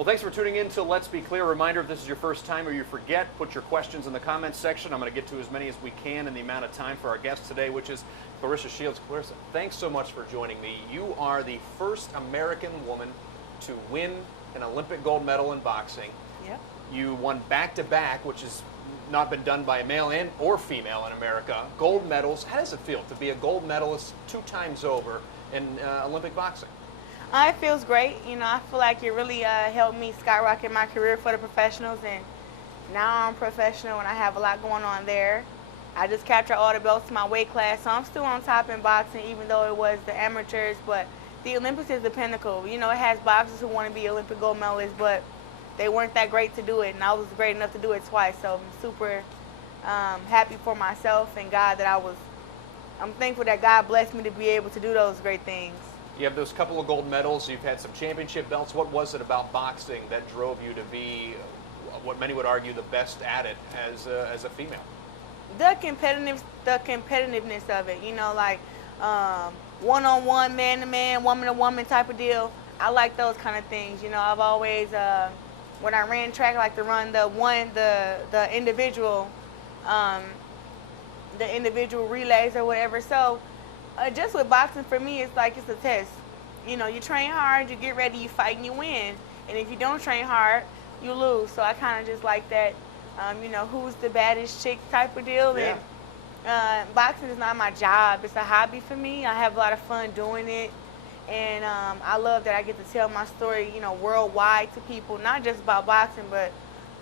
Well, thanks for tuning in to Let's Be Clear. Reminder, if this is your first time or you forget, put your questions in the comments section. I'm going to get to as many as we can in the amount of time for our guest today, which is Claressa Shields. Claressa, thanks so much for joining me. You are the first American woman to win an Olympic gold medal in boxing. Yep. You won back-to-back, which has not been done by a male and or female in America. Gold medals. How does it feel to be a gold medalist 2 times over in Olympic boxing? It feels great. You know, I feel like it really helped me skyrocket my career for the professionals, and now I'm professional and I have a lot going on there. I just captured all the belts in my weight class, so I'm still on top in boxing, even though it was the amateurs. But the Olympics is the pinnacle. You know, it has boxers who want to be Olympic gold medalists, but they weren't that great to do it, and I was great enough to do it twice. So I'm super happy for myself and God that I'm thankful that God blessed me to be able to do those great things. You have those couple of gold medals. You've had some championship belts. What was it about boxing that drove you to be what many would argue the best at it as a female? The competitiveness of it. You know, like one-on-one, man-to-man, woman-to-woman type of deal. I like those kind of things. You know, I've always when I ran track, I like to run the individual relays or whatever. So. Just with boxing, for me, it's like it's a test. You know, you train hard, you get ready, you fight, and you win. And if you don't train hard, you lose. So I kind of just like that, you know, who's the baddest chick type of deal. Yeah. And boxing is not my job. It's a hobby for me. I have a lot of fun doing it. And I love that I get to tell my story, you know, worldwide to people, not just about boxing, but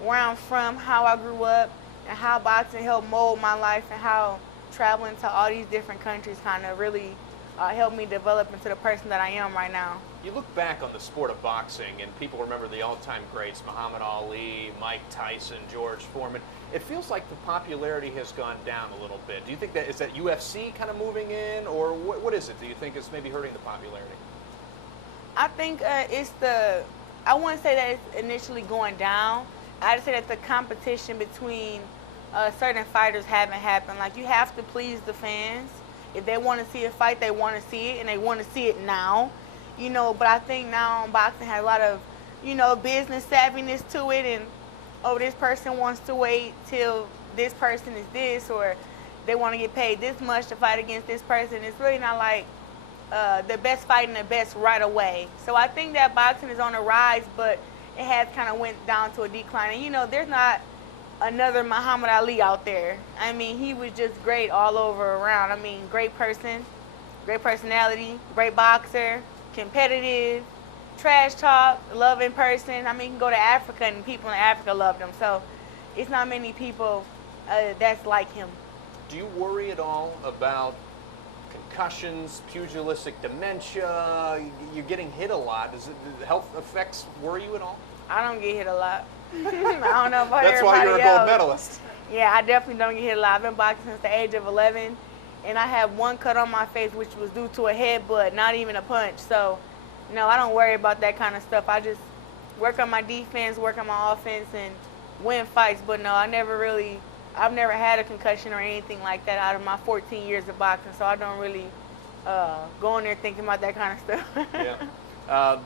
where I'm from, how I grew up, and how boxing helped mold my life, and how traveling to all these different countries kind of really helped me develop into the person that I am right now. You look back on the sport of boxing, and people remember the all-time greats, Muhammad Ali, Mike Tyson, George Foreman. It feels like the popularity has gone down a little bit. Do you think is that UFC kind of moving in, or what is it do you think is maybe hurting the popularity? I think I wouldn't say that it's initially going down. I'd say that the competition between certain fighters haven't happened. Like, you have to please the fans. If they want to see a fight, they want to see it, and they want to see it now. You know, but I think now boxing has a lot of, you know, business savviness to it, and, oh, this person wants to wait till this person is this, or they want to get paid this much to fight against this person. It's really not like the best fighting the best right away. So I think that boxing is on a rise, but it has kind of went down to a decline. And, you know, there's not another Muhammad Ali out there. I mean, he was just great all over around. I mean, great person, great personality, great boxer, competitive, trash talk, loving person. I mean, you can go to Africa and people in Africa loved him. So it's not many people that's like him. Do you worry at all about concussions, pugilistic dementia? You're getting hit a lot. Does the health effects worry you at all? I don't get hit a lot. I don't know about That's why you're a gold medalist. Yeah, I definitely don't get hit a lot. I've been boxing since the age of 11, and I have one cut on my face, which was due to a headbutt, not even a punch. So, no, I don't worry about that kind of stuff. I just work on my defense, work on my offense, and win fights. But no, I've never had a concussion or anything like that out of my 14 years of boxing. So I don't really go in there thinking about that kind of stuff. Yeah.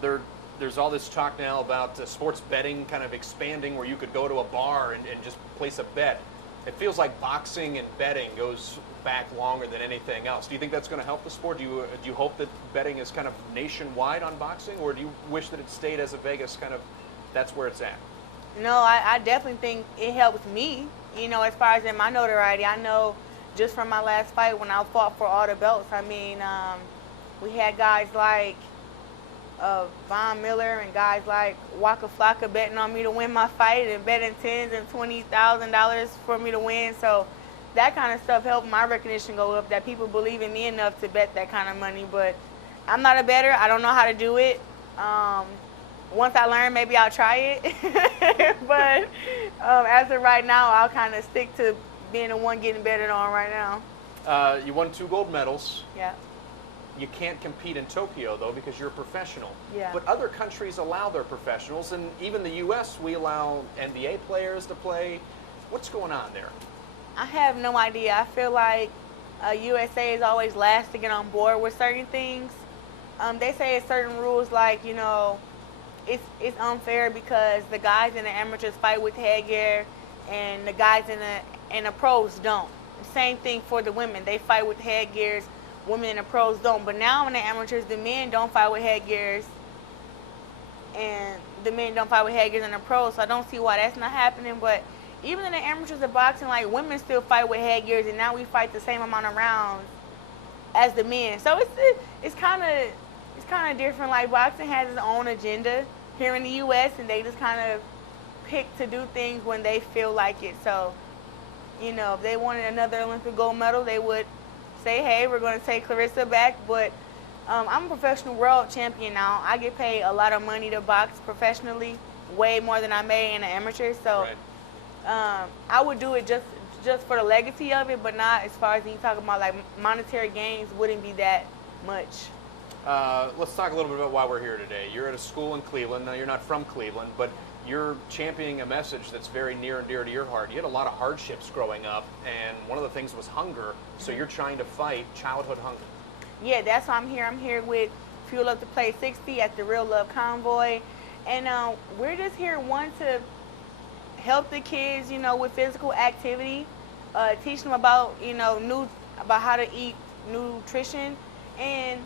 There's all this talk now about sports betting kind of expanding, where you could go to a bar and just place a bet. It feels like boxing and betting goes back longer than anything else. Do you think that's going to help the sport? Do you hope that betting is kind of nationwide on boxing, or do you wish that it stayed as a Vegas kind of, that's where it's at? No, I definitely think it helps me, you know, as far as in my notoriety. I know just from my last fight when I fought for all the belts, I mean, we had guys like Von Miller and guys like Waka Flocka betting on me to win my fight, and betting $10,000 and $20,000 for me to win. So that kind of stuff helped my recognition go up, that people believe in me enough to bet that kind of money. But I'm not a bettor. I don't know how to do it. Once I learn, maybe I'll try it. But as of right now, I'll kind of stick to being the one getting betted on right now. You won 2 gold medals. Yeah. You can't compete in Tokyo, though, because you're a professional. Yeah. But other countries allow their professionals, and even the U.S., we allow NBA players to play. What's going on there? I have no idea. I feel like USA is always last to get on board with certain things. They say certain rules, like, you know, it's unfair because the guys in the amateurs fight with headgear, and the guys in the pros don't. Same thing for the women. They fight with headgears. Women in the pros don't. But now in the amateurs, the men don't fight with headgears, and the men don't fight with headgears in the pros. So I don't see why that's not happening. But even in the amateurs of boxing, like, women still fight with headgears, and now we fight the same amount of rounds as the men. So it's kind of different. Like, boxing has its own agenda here in the U.S., and they just kind of pick to do things when they feel like it. So, you know, if they wanted another Olympic gold medal, they would say, hey, we're going to take Claressa back. But I'm a professional world champion now. I get paid a lot of money to box professionally, way more than I made in the amateurs. So I would do it just for the legacy of it, but not as far as you talk about, like, monetary gains wouldn't be that much. Let's talk a little bit about why we're here today. You're at a school in Cleveland. Now, you're not from Cleveland, but you're championing a message that's very near and dear to your heart. You had a lot of hardships growing up, and one of the things was hunger, so you're trying to fight childhood hunger. Yeah, that's why I'm here. I'm here with Fuel Up to Play 60 at the Real Love Convoy, and we're just here, one, to help the kids, you know, with physical activity, teach them about, you know, about how to eat, nutrition, and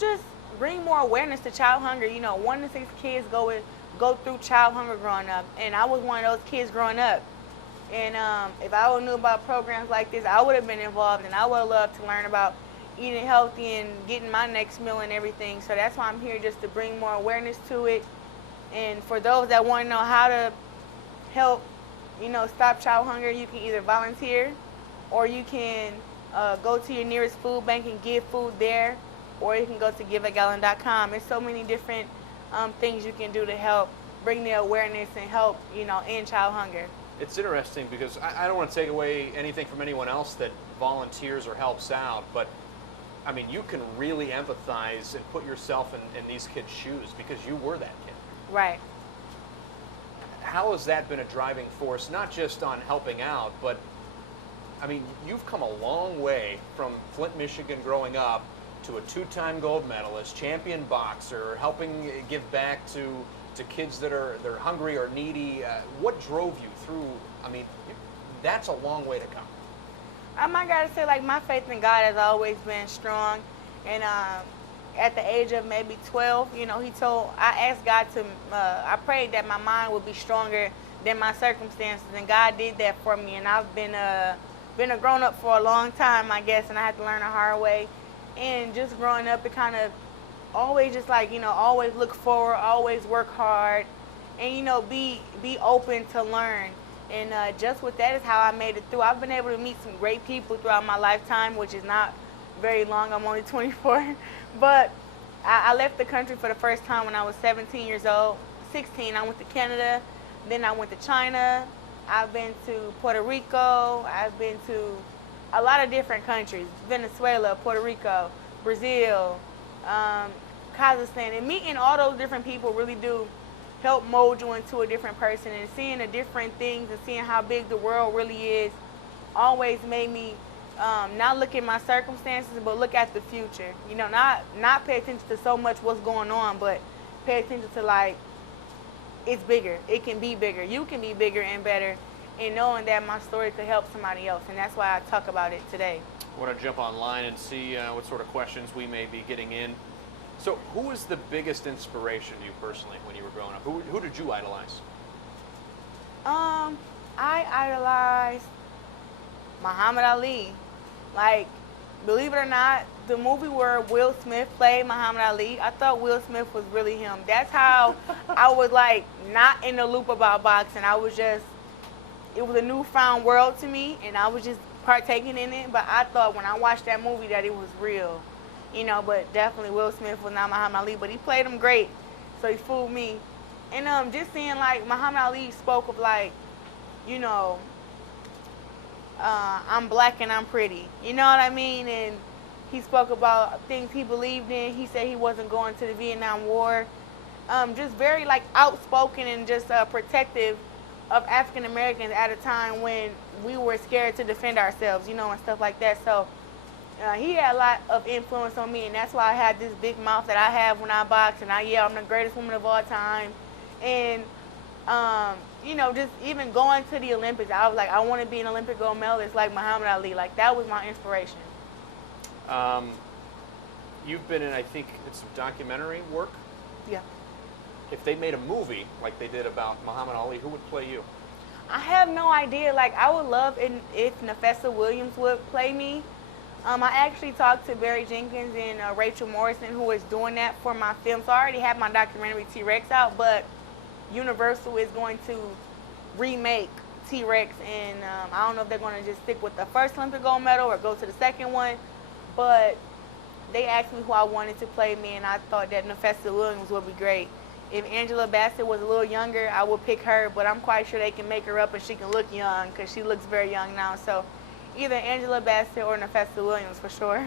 just bring more awareness to child hunger. You know, 1 to 6 kids go through child hunger growing up, and I was one of those kids growing up. And if I would knew about programs like this, I would have been involved, and I would have loved to learn about eating healthy and getting my next meal and everything. So that's why I'm here, just to bring more awareness to it. And for those that want to know how to help, you know, stop child hunger, you can either volunteer, or you can go to your nearest food bank and give food there, or you can go to giveagallon.com. There's so many different things you can do to help bring the awareness and help, you know, end child hunger. It's interesting because I don't want to take away anything from anyone else that volunteers or helps out, but I mean, you can really empathize and put yourself in these kids' shoes because you were that kid. Right. How has that been a driving force, not just on helping out, but I mean, you've come a long way from Flint, Michigan growing up to a 2-time gold medalist, champion boxer, helping give back to kids they're hungry or needy. What drove you through? I mean, that's a long way to come. I gotta say, like, my faith in God has always been strong, and at the age of maybe 12, you know, I asked God to, I prayed that my mind would be stronger than my circumstances, and God did that for me. And I've been a grown up for a long time, I guess, and I had to learn the hard way. And just growing up, it kind of always just, like, you know, always look forward, always work hard, and, you know, be open to learn. And just with that is how I made it through. I've been able to meet some great people throughout my lifetime, which is not very long. I'm only 24. But I left the country for the first time when I was 17 years old. 16, I went to Canada. Then I went to China. I've been to Puerto Rico. I've been to a lot of different countries. Venezuela, Puerto Rico, Brazil, Kazakhstan. And meeting all those different people really do help mold you into a different person, and seeing the different things and seeing how big the world really is always made me not look at my circumstances, but look at the future. You know, not pay attention to so much what's going on, but pay attention to, like, it's bigger. It can be bigger. You can be bigger and better, and knowing that my story could help somebody else, and that's why I talk about it today. I want to jump online and see what sort of questions we may be getting in. So who was the biggest inspiration to you personally when you were growing up? Who did you idolize? I idolized Muhammad Ali. Like, believe it or not, the movie where Will Smith played Muhammad Ali, I thought Will Smith was really him. That's how I was, like, not in the loop about boxing. I was just, it was a newfound world to me, and I was just partaking in it. But I thought when I watched that movie that it was real. You know, but definitely Will Smith was not Muhammad Ali, but he played him great, so he fooled me. And just seeing, like, Muhammad Ali spoke of, like, you know, I'm black and I'm pretty. You know what I mean? And he spoke about things he believed in. He said he wasn't going to the Vietnam War. Just very, like, outspoken and just protective of African Americans at a time when we were scared to defend ourselves, you know, and stuff like that. So he had a lot of influence on me, and that's why I had this big mouth that I have when I box, and I yell, I'm the greatest woman of all time. And, just even going to the Olympics, I was like, I want to be an Olympic gold medalist like Muhammad Ali. Like, that was my inspiration. You've been in, I think, it's some documentary work. Yeah. If they made a movie like they did about Muhammad Ali, who would play you? I have no idea. Like, I would love if Nafessa Williams would play me. I actually talked to Barry Jenkins and Rachel Morrison, who is doing that for my film. So I already have my documentary T-Rex out, but Universal is going to remake T-Rex, and I don't know if they're going to just stick with the first Olympic gold medal or go to the second one, but they asked me who I wanted to play me, and I thought that Nafessa Williams would be great. If Angela Bassett was a little younger, I would pick her, but I'm quite sure they can make her up and she can look young because she looks very young now. So either Angela Bassett or Nafessa Williams for sure.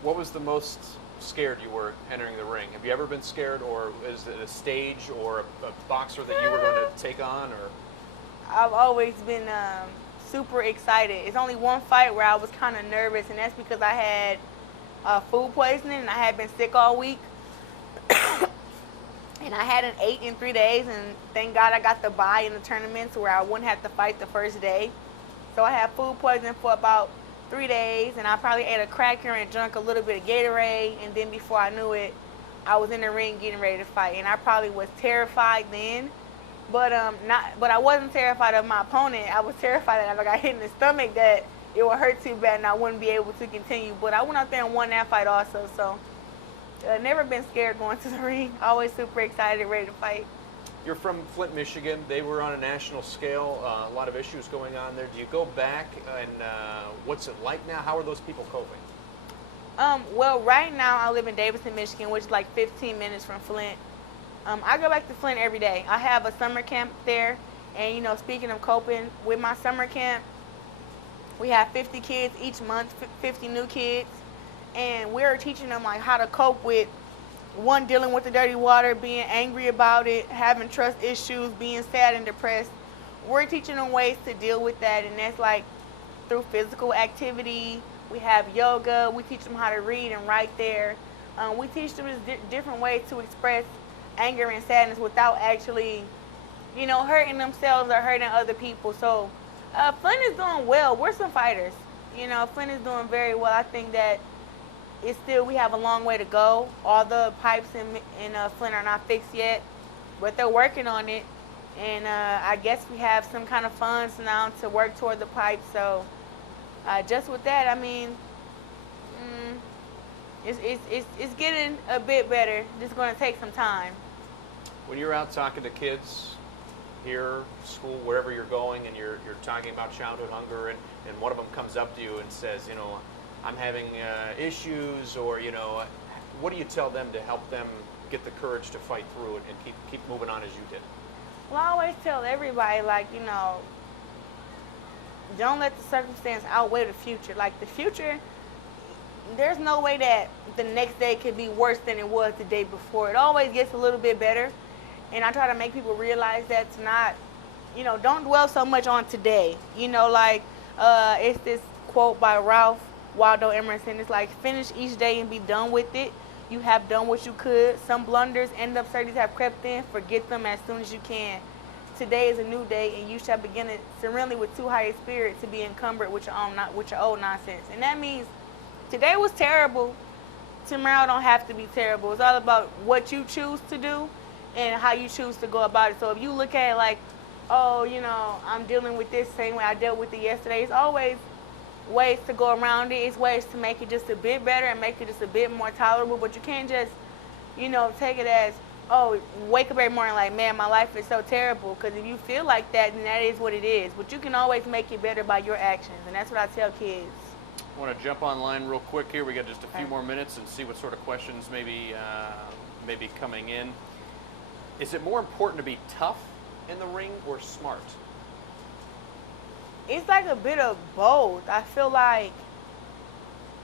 What was the most scared you were entering the ring? Have you ever been scared, or is it a stage or a boxer that you were going to take on? Or I've always been super excited. It's only one fight where I was kind of nervous, and that's because I had food poisoning and I had been sick all week. And I hadn't ate in 3 days, and thank God I got the bye in the tournament to where I wouldn't have to fight the first day. So I had food poisoning for about 3 days, and I probably ate a cracker and drank a little bit of Gatorade, and then before I knew it, I was in the ring getting ready to fight. And I probably was terrified then, but I wasn't terrified of my opponent. I was terrified that if I got hit in the stomach that it would hurt too bad and I wouldn't be able to continue. But I went out there and won that fight also, so never been scared going to the ring. Always super excited, ready to fight. You're from Flint, Michigan. They were on a national scale. A lot of issues going on there. Do you go back, and what's it like now? How are those people coping? Well, right now I live in Davidson, Michigan, which is like 15 minutes from Flint. I go back to Flint every day. I have a summer camp there, and speaking of coping, with my summer camp, we have 50 kids each month, 50 new kids, and we're teaching them like how to cope with one, dealing with the dirty water, being angry about it, having trust issues, being sad and depressed. We're teaching them ways to deal with that, and that's like through physical activity. We have yoga. We teach them how to read and write there. We teach them different ways to express anger and sadness without actually, hurting themselves or hurting other people. So Flint is doing well. We're some fighters. Flint is doing very well. I think that we have a long way to go. All the pipes in Flint are not fixed yet, but they're working on it. And I guess we have some kind of funds now to work toward the pipes. So just with that, I mean, it's getting a bit better. Just going to take some time. When you're out talking to kids here, school, wherever you're going, and you're talking about childhood hunger, and one of them comes up to you and says, I'm having issues, or what do you tell them to help them get the courage to fight through it and keep moving on as you did? Well, I always tell everybody, like, don't let the circumstance outweigh the future. Like, the future, there's no way that the next day could be worse than it was the day before. It always gets a little bit better, and I try to make people realize that's not, don't dwell so much on today. It's this quote by Ralph Waldo Emerson. It's like, finish each day and be done with it. You have done what you could. Some blunders and absurdities have crept in. Forget them as soon as you can. Today is a new day, and you shall begin it serenely with too high a spirit to be encumbered with your old nonsense. And that means today was terrible. Tomorrow don't have to be terrible. It's all about what you choose to do and how you choose to go about it. So if you look at it like, oh, I'm dealing with this same way I dealt with it yesterday, it's always ways to go around it. It's ways to make it just a bit better and make it just a bit more tolerable. But you can't just, take it as, oh, wake up every morning like, man, my life is so terrible. Because if you feel like that, then that is what it is. But you can always make it better by your actions. And that's what I tell kids. I want to jump online real quick here. We got just a few more minutes and see what sort of questions may be coming in. Is it more important to be tough in the ring or smart? It's like a bit of both. I feel like,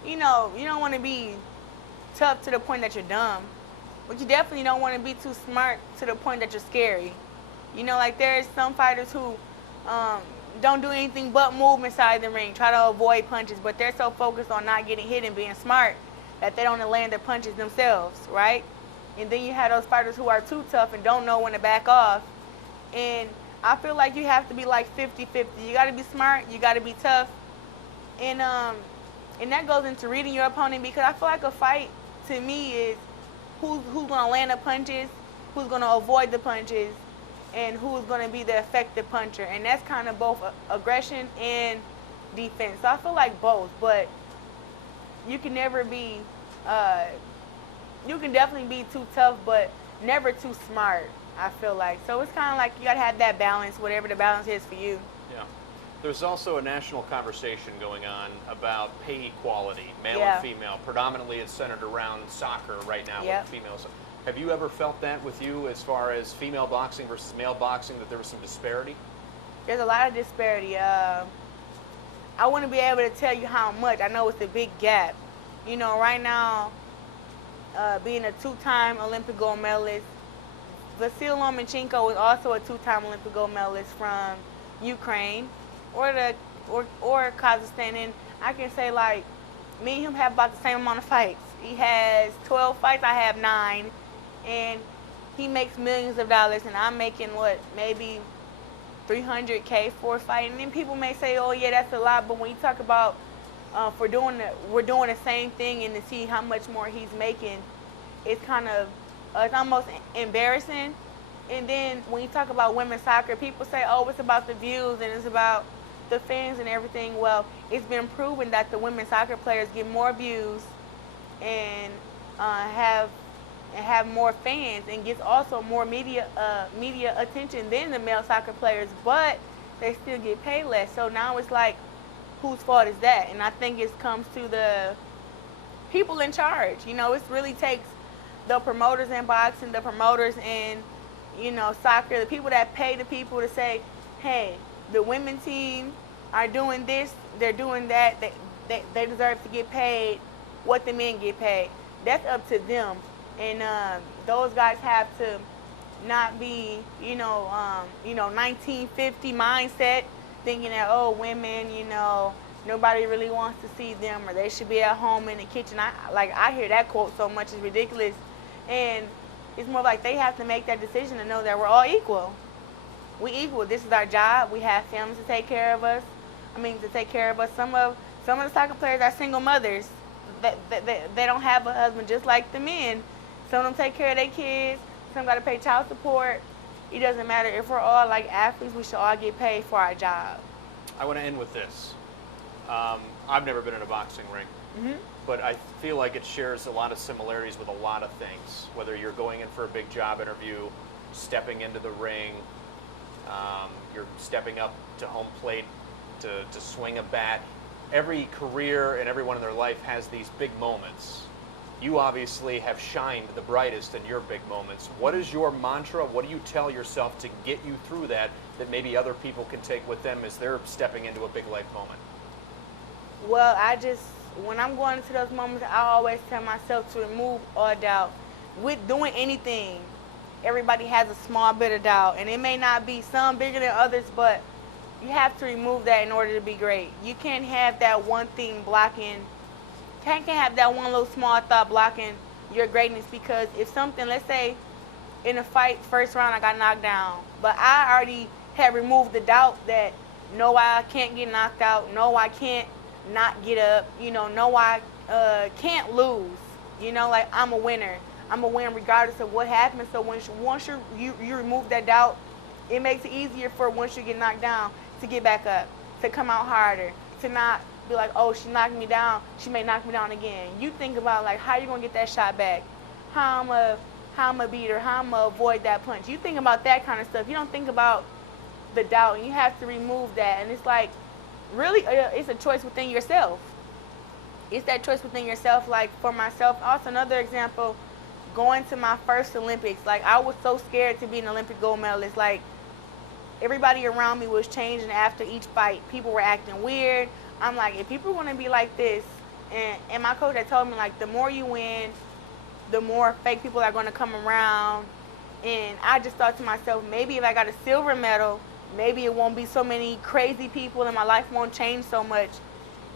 you don't want to be tough to the point that you're dumb, but you definitely don't want to be too smart to the point that you're scary. Like, there's some fighters who don't do anything but move inside the ring, try to avoid punches, but they're so focused on not getting hit and being smart that they don't land their punches themselves, right? And then you have those fighters who are too tough and don't know when to back off. And I feel like you have to be like 50-50. You got to be smart, you got to be tough. And that goes into reading your opponent, because I feel like a fight to me is who's going to land the punches, who's going to avoid the punches, and who's going to be the effective puncher. And that's kind of both aggression and defense. So I feel like both, but you can never be, you can definitely be too tough, but never too smart, I feel like. So it's kind of like you got to have that balance, whatever the balance is for you. Yeah. There's also a national conversation going on about pay equality, male Yeah. and female. Predominantly it's centered around soccer right now Yep. with females. Have you ever felt that with you as far as female boxing versus male boxing, that there was some disparity? There's a lot of disparity. I wouldn't be able to tell you how much. I know it's a big gap. You know, right now, being a two-time Olympic gold medalist, Vasyl Lomachenko is also a two-time Olympic gold medalist from Ukraine or Kazakhstan. And I can say, like, me and him have about the same amount of fights. He has 12 fights, I have 9. And he makes millions of dollars, and I'm making, what, maybe $300K for a fight. And then people may say, oh, yeah, that's a lot. But when you talk about we're doing the same thing, and to see how much more he's making, it's kind of, it's almost embarrassing. And then when you talk about women's soccer, people say, oh, it's about the views and it's about the fans and everything. Well, it's been proven that the women's soccer players get more views and have more fans and gets also more media attention than the male soccer players, but they still get paid less. So now it's like, whose fault is that? And I think it comes to the people in charge. You know, it really takes the promoters in boxing, the promoters in, you know, soccer, the people that pay the people to say, hey, the women's team are doing this, they're doing that, they deserve to get paid what the men get paid. That's up to them. And those guys have to not be, 1950 mindset, thinking that, oh, women, nobody really wants to see them, or they should be at home in the kitchen. I hear that quote so much, it's ridiculous. And it's more like they have to make that decision to know that we're all equal. We equal. This is our job. We have families to take care of us. Some of the soccer players are single mothers. They don't have a husband, just like the men. Some of them take care of their kids. Some got to pay child support. It doesn't matter. If we're all like athletes, we should all get paid for our job. I want to end with this. I've never been in a boxing ring, but I feel like it shares a lot of similarities with a lot of things. Whether you're going in for a big job interview, stepping into the ring, you're stepping up to home plate to swing a bat. Every career and everyone in their life has these big moments. You obviously have shined the brightest in your big moments. What is your mantra? What do you tell yourself to get you through that maybe other people can take with them as they're stepping into a big life moment? Well, when I'm going into those moments, I always tell myself to remove all doubt. With doing anything, everybody has a small bit of doubt, and it may not be some bigger than others, but you have to remove that in order to be great. You can't have that one thing blocking, can't have that one little small thought blocking your greatness, because if something, let's say in a fight, first round I got knocked down, but I already had removed the doubt that no, I can't get knocked out, no, I can't not get up, no, I can't lose, like I'm a winner. I'm a win regardless of what happens. So once you remove that doubt, it makes it easier for once you get knocked down to get back up, to come out harder, to not be like, oh, she knocked me down, she may knock me down again. You think about like how you gonna get that shot back, how I'm gonna beat her, how I'm gonna avoid that punch. You think about that kind of stuff. You don't think about the doubt, and you have to remove that. And it's like, really, it's a choice within yourself. It's that choice within yourself. Like for myself, also another example, going to my first Olympics, like I was so scared to be an Olympic gold medalist. Like everybody around me was changing after each fight. People were acting weird. I'm like, if people want to be like this, and my coach had told me, like, the more you win, the more fake people are going to come around. And I just thought to myself, maybe if I got a silver medal maybe it won't be so many crazy people and my life won't change so much.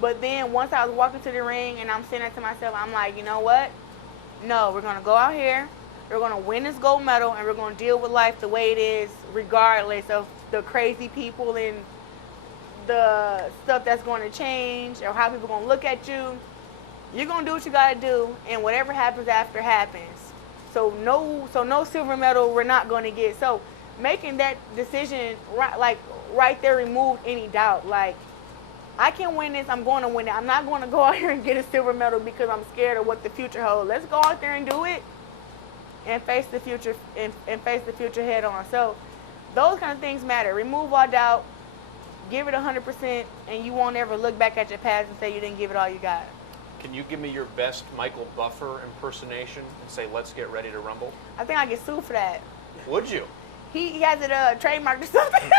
But then once I was walking to the ring and I'm saying that to myself, I'm like, you know what? No, we're going to go out here, we're going to win this gold medal, and we're going to deal with life the way it is, regardless of the crazy people and the stuff that's going to change or how people are going to look at you. You're going to do what you got to do, and whatever happens after happens. So no silver medal we're not going to get. So making that decision, right there, removed any doubt. Like, I can win this, I'm going to win it. I'm not going to go out here and get a silver medal because I'm scared of what the future holds. Let's go out there and do it and face the future and face the future head on. So those kind of things matter. Remove all doubt, give it 100%, and you won't ever look back at your past and say you didn't give it all you got. Can you give me your best Michael Buffer impersonation and say, let's get ready to rumble? I think I get sued for that. Would you? He has it trademarked or something.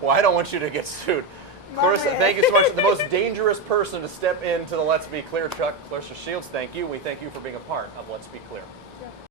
Well, I don't want you to get sued. Claressa, thank you so much. The most dangerous person to step into the Let's Be Clear truck, Claressa Shields, thank you. We thank you for being a part of Let's Be Clear.